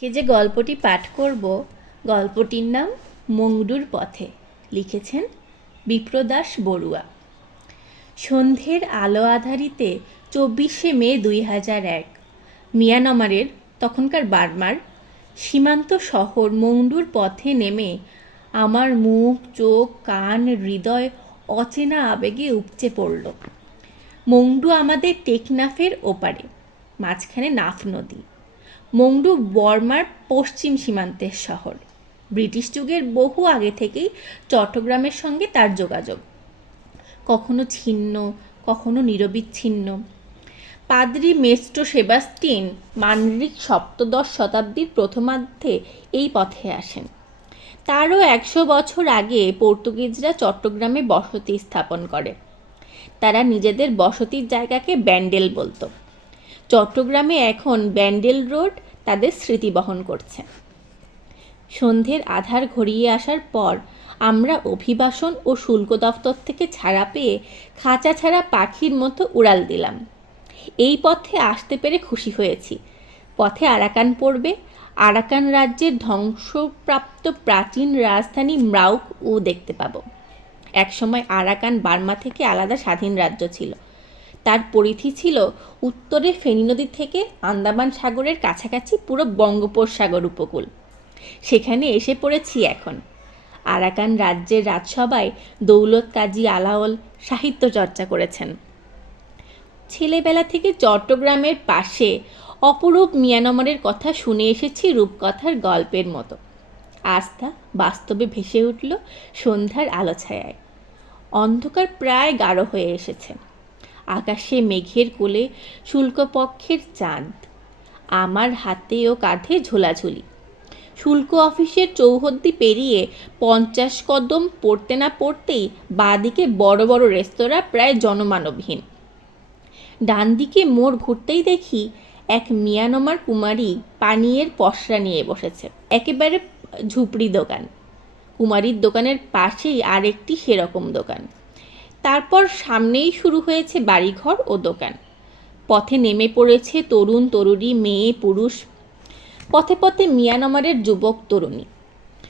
কে যে গল্পটি পাঠ করব, গল্পটির নাম মংডুর পথে। লিখেছেন বিপ্রদাস বড়ুয়া। সন্ধ্যের আলো আধারিতে চব্বিশে মে দুই হাজার এক, মিয়ানমারের তখনকার বার্মার সীমান্ত শহর মংডুর পথে নেমে আমার মুখ, চোখ, কান, হৃদয় অচেনা আবেগে উপচে পড়ল। মংডু আমাদের টেকনাফের ওপারে, মাঝখানে নাফ নদী। মংডু বর্মার পশ্চিম সীমান্তের শহর। ব্রিটিশ যুগের বহু আগে থেকেই চট্টগ্রামের সঙ্গে তার যোগাযোগ। কখনো ছিন্ন, কখনো নিরবিচ্ছিন্ন। পাদ্রি মেস্ট্রো সেবাস্টিন মানরিক সপ্তদশ শতাব্দীর প্রথমার্ধে এই পথে আসেন। তারও একশো বছর আগে পর্তুগিজরা চট্টগ্রামে বসতি স্থাপন করে। তারা নিজেদের বসতির জায়গাকে ব্যান্ডেল বলতো। চট্টগ্রামে এখন ব্যান্ডেল রোড তাদের স্মৃতি বহন করছে। সন্ধ্যের আধার ঘড়িয়ে আসার পর আমরা অভিবাসন ও শুল্ক দফতর থেকে ছাড়া পেয়ে খাঁচা ছাড়া পাখির মতো উড়াল দিলাম। এই পথে আসতে পেরে খুশি হয়েছি। পথে আরাকান পড়বে, আরাকান রাজ্যের ধ্বংসপ্রাপ্ত প্রাচীন রাজধানী ম্রাউক ও দেখতে পাবো। একসময় আরাকান বার্মা থেকে আলাদা স্বাধীন রাজ্য ছিল। তার পরিধি ছিল উত্তরে ফেনী নদী থেকে আন্দামান সাগরের কাছাকাছি পুরো বঙ্গোপসাগর উপকূল। সেখানে এসে পড়েছি এখন। আরাকান রাজ্যের রাজসভায় দৌলত কাজী আলাওল সাহিত্য চর্চা করেছেন। ছেলেবেলা থেকে চট্টগ্রামের পাশে অপরূপ মিয়ানমারের কথা শুনে এসেছি রূপকথার গল্পের মতো। আস্থা বাস্তবে ভেসে উঠল সন্ধ্যার আলো ছায়ায় অন্ধকার প্রায় গাঢ় হয়ে এসেছে। আকাশে মেঘের কোলে শুল্কপক্ষের চাঁদ। আমার হাতে ও কাঁধে ঝোলাঝুলি। শুল্ক অফিসের চৌহদ্দি পেরিয়ে পঞ্চাশ কদম পড়তে না পড়তেই বাঁদিকে বড় বড় রেস্তোরাঁ প্রায় জনমানবহীন। ডান দিকে মোড় ঘুরতেই দেখি এক মিয়ানমার কুমারী পানীয়ের পসরা নিয়ে বসেছে। একেবারে ঝুপড়ি দোকান। কুমারীর দোকানের পাশেই আরেকটি সেরকম দোকান। তারপর সামনেই শুরু হয়েছে বাড়িঘর ও দোকান। পথে নেমে পড়েছে তরুণ, তরুণী, মেয়ে, পুরুষ। পথে পথে মিয়ানমারের যুবক, তরুণী।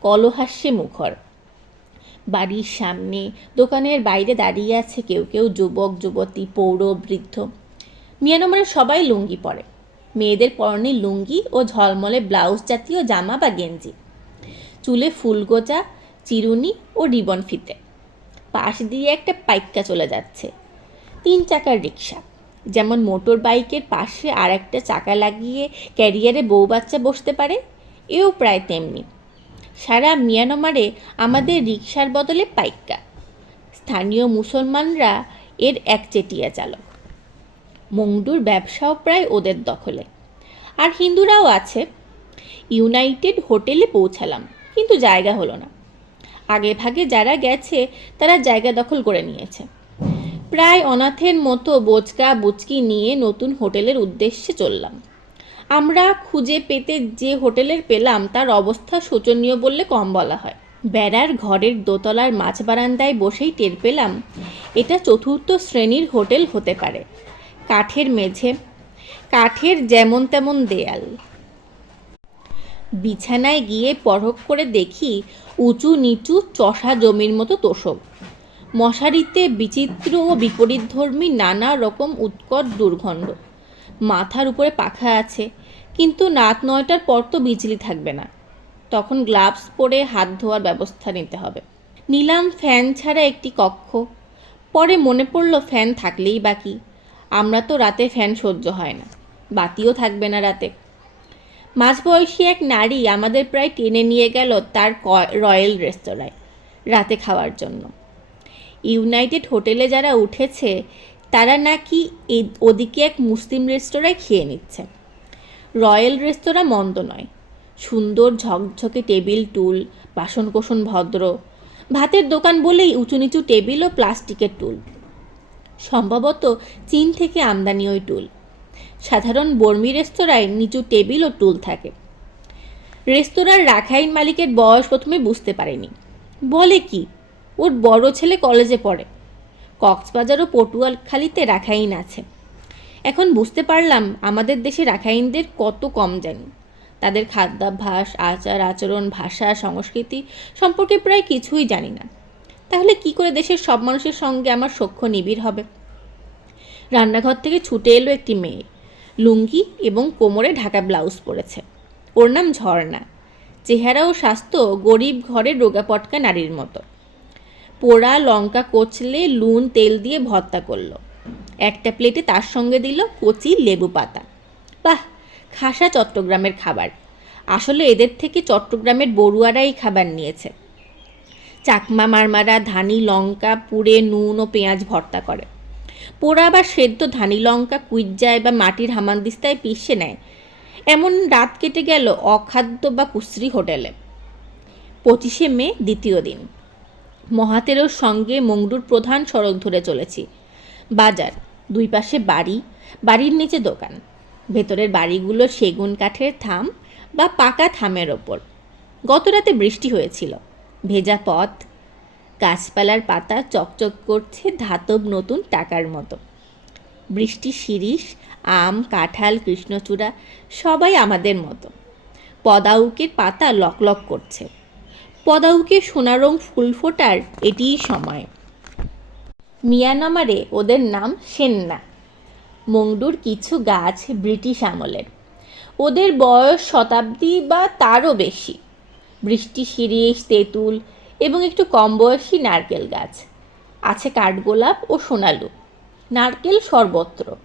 কলহাস্যে মুখর। বাড়ির সামনে দোকানের বাইরে দাঁড়িয়ে আছে কেউ কেউ যুবক, যুবতী, পৌর, বৃদ্ধ। মিয়ানমারের সবাই লুঙ্গি পরে। মেয়েদের পরনে লুঙ্গি ও ঝলমলে ব্লাউজ জাতীয় জামা বা গেঞ্জি। চুলে ফুলগোজা চিরুনি ও রিবন ফিতে। পাশ দিয়ে একটা পাইক্কা চলে যাচ্ছে। তিন চাকার রিক্সা যেমন মোটর বাইকের পাশে আর একটা চাকা লাগিয়ে ক্যারিয়ারে বউ বাচ্চা বসতে পারে, এও প্রায় তেমনি। সারা মিয়ানমারে আমাদের রিক্সার বদলে পাইক্কা। স্থানীয় মুসলমানরা এর একচেটিয়া চালক। মংডুর ব্যবসাও প্রায় ওদের দখলে। আর হিন্দুরাও আছে। ইউনাইটেড হোটেলে পৌঁছালাম, কিন্তু জায়গা হলো না। আগে ভাগে যারা গেছে, তারা জায়গা দখল করে নিয়েছে। প্রায় অনাথের মতো বোচকা বুচকি নিয়ে নতুন হোটেলের উদ্দেশ্যে চললাম। আমরা খুঁজে পেতে যে হোটেলের পেলাম, তার অবস্থা শোচনীয় বললে কম বলা হয়। বেড়ার ঘরের দোতলার মাছ বারান্দায় বসেই টের পেলাম, এটা চতুর্থ শ্রেণির হোটেল হতে পারে। কাঠের মেঝে, কাঠের যেমন তেমন দেয়াল। বিছানায় গিয়ে পরখ করে দেখি উঁচু নিচু চষা জমির মতো তোষক। মশারিতে বিচিত্র ও বিপরীতধর্মী নানা রকম উৎকট দুর্গন্ধ। মাথার উপরে পাখা আছে, কিন্তু রাত নয়টার পর তো বিজলি থাকবে না। তখন গ্লাভস পরে হাত ধোয়ার ব্যবস্থা নিতে হবে। নিলাম ফ্যান ছাড়া একটি কক্ষ। পরে মনে পড়ল ফ্যান থাকলেই বাকি আমরা তো রাতে ফ্যান সহ্য হয় না। বাতিও থাকবে না রাতে। মাঝবয়সী এক নারী আমাদের প্রায় টেনে নিয়ে গেল তার রয়্যাল রেস্তোরাঁয় রাতে খাওয়ার জন্য। ইউনাইটেড হোটেলে যারা উঠেছে, তারা নাকি ওদিকে এক মুসলিম রেস্তোরাঁয় খেয়ে নিচ্ছে। রয়্যাল রেস্তোরাঁ মন্দ নয়। সুন্দর ঝকঝকে টেবিল, টুল, বাসনকোসন ভদ্র। ভাতের দোকান বলেই উঁচু নিচু টেবিল ও প্লাস্টিকের টুল। সম্ভবত চীন থেকে আমদানি ওই টুল। সাধারণ বর্মি রেস্তোরাঁয় নিচু টেবিল ও টুল থাকে। রেস্তোরাঁর রাখাইন মালিকের বয়স প্রথমে বুঝতে পারেনি। বলে কি, ওর বড় ছেলে কলেজে পড়ে। কক্সবাজার ও পটুয়াখালীতে রাখাইন আছে। এখন বুঝতে পারলাম আমাদের দেশে রাখাইনদের কত কম জানি। তাদের খাদ্যাভ্যাস, আচার, আচরণ, ভাষা, সংস্কৃতি সম্পর্কে প্রায় কিছুই জানি না। তাহলে কি করে দেশের সব মানুষের সঙ্গে আমার সখ্য নিবিড় হবে? রান্নাঘর থেকে ছুটে এলো একটি মেয়ে। লুঙ্গি এবং কোমরে ঢাকা ব্লাউজ পরেছে। ওর নাম ঝর্ণা। চেহারা ও স্বাস্থ্য গরিব ঘরের রোগাপটকা নারীর মতো। পোড়া, লঙ্কা কোচলে লুন, তেল দিয়ে ভর্তা করল। একটা প্লেটে তার সঙ্গে দিল কচি লেবু পাতা। বাহ, খাসা চট্টগ্রামের খাবার। আসলে এদের থেকে চট্টগ্রামের বড়ুয়ারাই খাবার নিয়েছে। চাকমা, মারমারা, ধানি, লঙ্কা, পুড়ে, নুন ও পেঁয়াজ ভর্তা করে। পোড়া বা সেদ্ধ ধানি লঙ্কা, কুইজ্জায় বা মাটির হামানদিস্তায় পিষে নেয়। এমন রাত কেটে গেল অখাদ্য বা কুশ্রী হোটেলে। পঁচিশে মে, দ্বিতীয় দিন। মহাতেরোর সঙ্গে মংডুর প্রধান সড়ক ধরে চলেছি। বাজার, দুই পাশে বাড়ি, বাড়ির নিচে দোকান। ভেতরের বাড়িগুলো সেগুন কাঠের থাম বা পাকা থামের ওপর। গত রাতে বৃষ্টি হয়েছিল। ভেজা পথ গাছপালার পাতা চকচক করছে ধাতব নতুন টাকার মতো। বৃষ্টি শিরিষ, আম, কাঁঠাল, কৃষ্ণচূড়া সবাই আমাদের মতো। পদাউকের পাতা লকলক করছে। পদাউকে সোনারং ফুল ফোটার এটিই সময়। মিয়ানমারে ওদের নাম সেন্না। মংডুর কিছু গাছ ব্রিটিশ আমলের। ওদের বয়স শতাব্দী বা তারও বেশি। বৃষ্টি শিরিষ, তেঁতুল এবং একটু কম বয়সী নারকেল গাছ। আছে কাঠগোলাপ ও সোনালু। নারকেল সর্বত্র।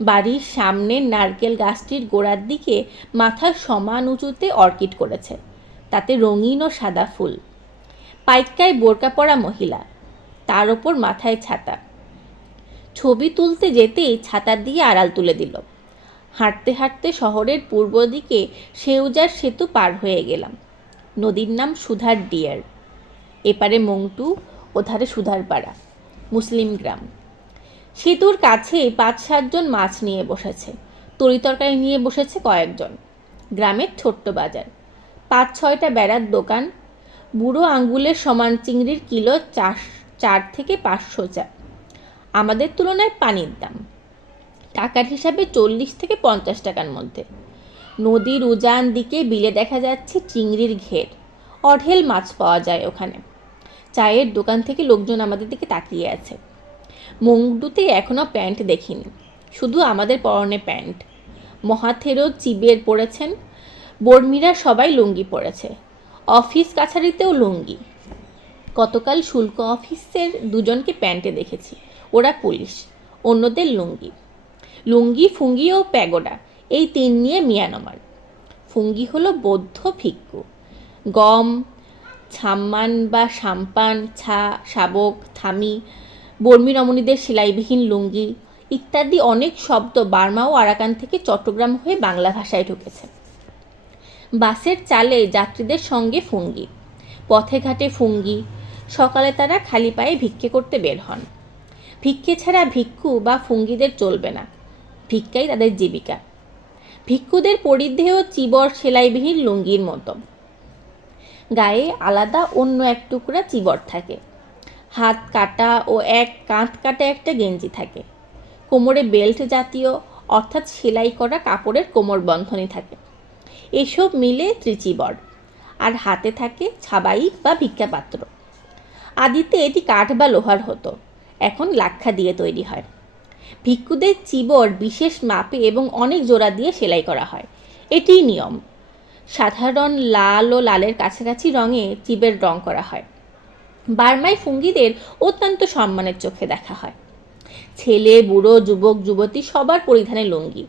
বাড়ির সামনের নারকেল গাছটির গোড়ার দিকে মাথার সমান উঁচুতে অর্কিড করেছে। তাতে রঙিন ও সাদা ফুল। পাইকায় বোরকা পরা মহিলা। তার ওপর মাথায় ছাতা। ছবি তুলতে যেতেই ছাতার দিয়ে আড়াল তুলে দিল। হাঁটতে হাঁটতে শহরের পূর্ব দিকে সেউজার সেতু পার হয়ে গেলাম। নদীর নাম সুধার ডিয়ার। এপারে মংটু, ওধারে সুধারপাড়া, মুসলিম গ্রাম। সেতুর কাছে পাঁচ সাতজন মাছ নিয়ে বসেছে। তরিতরকারি নিয়ে বসেছে কয়েকজন। গ্রামের ছোট্ট বাজার। পাঁচ, ছয়টা বেড়ার দোকান। বুড়ো আঙ্গুলের সমান চিংড়ির কিলো চার চার থেকে পাঁচশো চা। আমাদের তুলনায় পানির দাম। টাকার হিসাবে চল্লিশ থেকে পঞ্চাশ টাকার মধ্যে। নদীর উজান দিকে বিলে দেখা যাচ্ছে চিংড়ির ঘের। অঢেল মাছ পাওয়া যায় ওখানে। চায়ের দোকান থেকে লোকজন আমাদের দিকে তাকিয়ে আছে। মংডুতে এখনও প্যান্ট দেখিনি, শুধু আমাদের পরনে প্যান্ট। মহাথেরও চিবের পরেছেন বর্মীরা সবাই লুঙ্গি পরেছে। অফিস কাছারিতেও লুঙ্গি। গতকাল শুল্ক অফিসের দুজনকে প্যান্টে দেখেছি, ওরা পুলিশ, অন্যদের লুঙ্গি। লুঙ্গি, ফুঙ্গি ও প্যাগোডা, এই তিন নিয়ে মিয়ানমার। ফুঙ্গি হলো বৌদ্ধ ভিক্ষু। গম ছাম্মান বা সাম্পান, ছা, শাবক, থামি, বর্মী রমণীদের সেলাইবিহীন লুঙ্গি ইত্যাদি অনেক শব্দ বার্মা ও আরাকান থেকে চট্টগ্রাম হয়ে বাংলা ভাষায় ঢুকেছে। বাসের চালে যাত্রীদের সঙ্গে ফুঙ্গি, পথে ঘাটে ফুঙ্গি, সকালে তারা খালি পায়ে ভিক্ষে করতে বের হন। ভিক্ষে ছাড়া ভিক্ষু বা ফুঙ্গিদের চলবে না, ভিক্ষাই তাদের জীবিকা। ভিক্ষুদের পরিধেয় চিবর সেলাইবিহীন লুঙ্গির মতো। গায়ে আলাদা অন্য এক টুকরা চিবর থাকে। হাত কাটা ও এক কাঁধ কাটা একটা গেঞ্জি থাকে। কোমরে বেল্ট জাতীয়, অর্থাৎ সেলাই করা কাপড়ের কোমর বন্ধনী থাকে। এসব মিলে ত্রিচিবর আর হাতে থাকে ছাবাই বা ভিক্ষাপাত্র। আদিতে এটি কাঠ বা লোহার হতো। এখন লাক্ষা দিয়ে তৈরি হয়। ভিক্ষুদের চিবর বিশেষ মাপে এবং অনেক জোড়া দিয়ে সেলাই করা হয়। এটিই নিয়ম। সাধারণ লাল ও লালের কাছাকাছি রঙে চিবের রং করা হয়। বার্মায় ফুঙ্গিদের অত্যন্ত সম্মানের চোখে দেখা হয়। ছেলে, বুড়ো, যুবক, যুবতী সবার পরিধানে লুঙ্গি।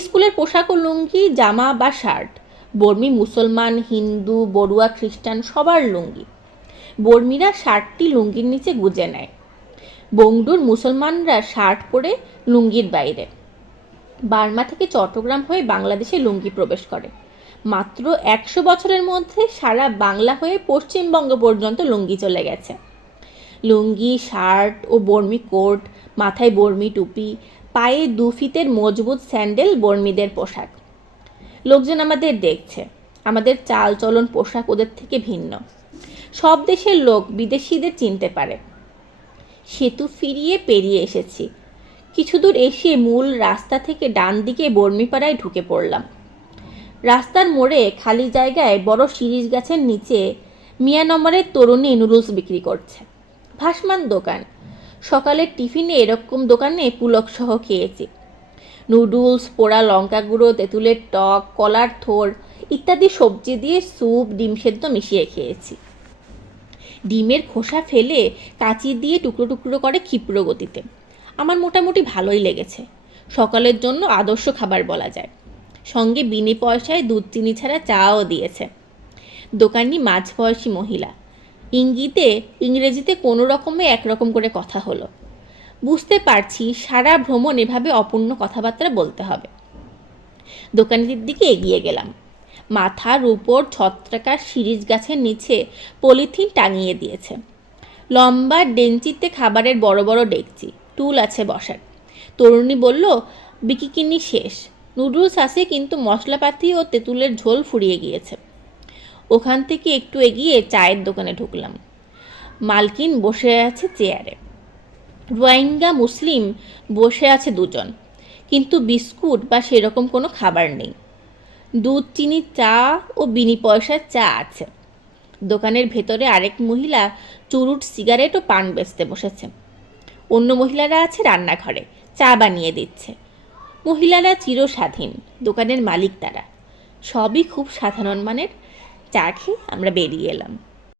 স্কুলের পোশাক ও লুঙ্গি, জামা বা শার্ট। বর্মী মুসলমান, হিন্দু, বড়ুয়া, খ্রিস্টান সবার লুঙ্গি। বর্মীরা শার্টটি লুঙ্গির নিচে গুজে নেয়। বংডুর মুসলমানরা শার্ট পরে লুঙ্গির বাইরে। বার্মা থেকে চট্টগ্রাম হয়ে বাংলাদেশে লুঙ্গি প্রবেশ করে। মাত্র একশো বছরের মধ্যে সারা বাংলা হয়ে পশ্চিমবঙ্গ পর্যন্ত লুঙ্গি চলে গেছে। লুঙ্গি, শার্ট ও বর্মি কোট, মাথায় বর্মি টুপি, পায়ে দু ফিতের মজবুত স্যান্ডেল বর্মিদের পোশাক। লোকজন আমাদের দেখছে। আমাদের চাল চলন পোশাক ওদের থেকে ভিন্ন। সব দেশের লোক বিদেশিদের চিনতে পারে। সেতু ফিরিয়ে পেরিয়ে এসেছি। কিছু দূর এসে মূল রাস্তা থেকে ডান দিকে বর্মিপাড়ায় ঢুকে পড়লাম। রাস্তার মোড়ে খালি জায়গায় বড় শিরিষ গাছের নিচে মিয়া নম্বরের তরুণী নুডলস বিক্রি করছে। ভাসমান দোকান। সকালের টিফিনে এরকম দোকানে পুলক সহ খেয়েছি। নুডলস, পোড়া লঙ্কা গুঁড়ো, তেঁতুলের টক, কলার থোর ইত্যাদি সবজি দিয়ে স্যুপ, ডিম সেদ্ধ মিশিয়ে খেয়েছি। ডিমের খোসা ফেলে কাঁচি দিয়ে টুকরো টুকরো করে ক্ষিপ্র গতিতে আমার মোটামুটি ভালোই লেগেছে। সকালের জন্য আদর্শ খাবার বলা যায়। সঙ্গে বিনে পয়সায় দুধ, চিনি ছাড়া চাও দিয়েছে। দোকানি মাঝবয়সী মহিলা। ইঙ্গিতে, ইংরেজিতে কোনো রকমে একরকম করে কথা হলো। বুঝতে পারছি, সারা ভ্রমণ এভাবে অপূর্ণ কথাবার্তা বলতে হবে। দোকানটির দিকে এগিয়ে গেলাম। মাথার উপর ছত্রাকার শিরিষ গাছের নিচে পলিথিন টাঙিয়ে দিয়েছে। লম্বা ডেঞ্চিতে খাবারের বড় বড় ডেকচি, টুল আছে বসার। তরুণী বলল, বিকিকিনি শেষ। নুডলস আছে কিন্তু মশলাপাতি ও তেঁতুলের ঝোল ফুরিয়ে গিয়েছে। ওখান থেকে একটু এগিয়ে চায়ের দোকানে ঢুকলাম। মালকিন বসে আছে চেয়ারে। রোহিঙ্গা মুসলিম বসে আছে দুজন, কিন্তু বিস্কুট বা সেরকম কোনো খাবার নেই। দুধ, চিনি, চা ও বিনি পয়সার চা আছে। দোকানের ভেতরে আরেক মহিলা চুরুট, সিগারেট ও পান বেচতে বসেছে। অন্য মহিলারা আছে রান্নাঘরে, চা বানিয়ে দিচ্ছে। মহিলারা চিরস্বাধীন দোকানের মালিক তারা। সবই খুব সাধারণ মানের। চা খেয়ে আমরা বেরিয়ে এলাম।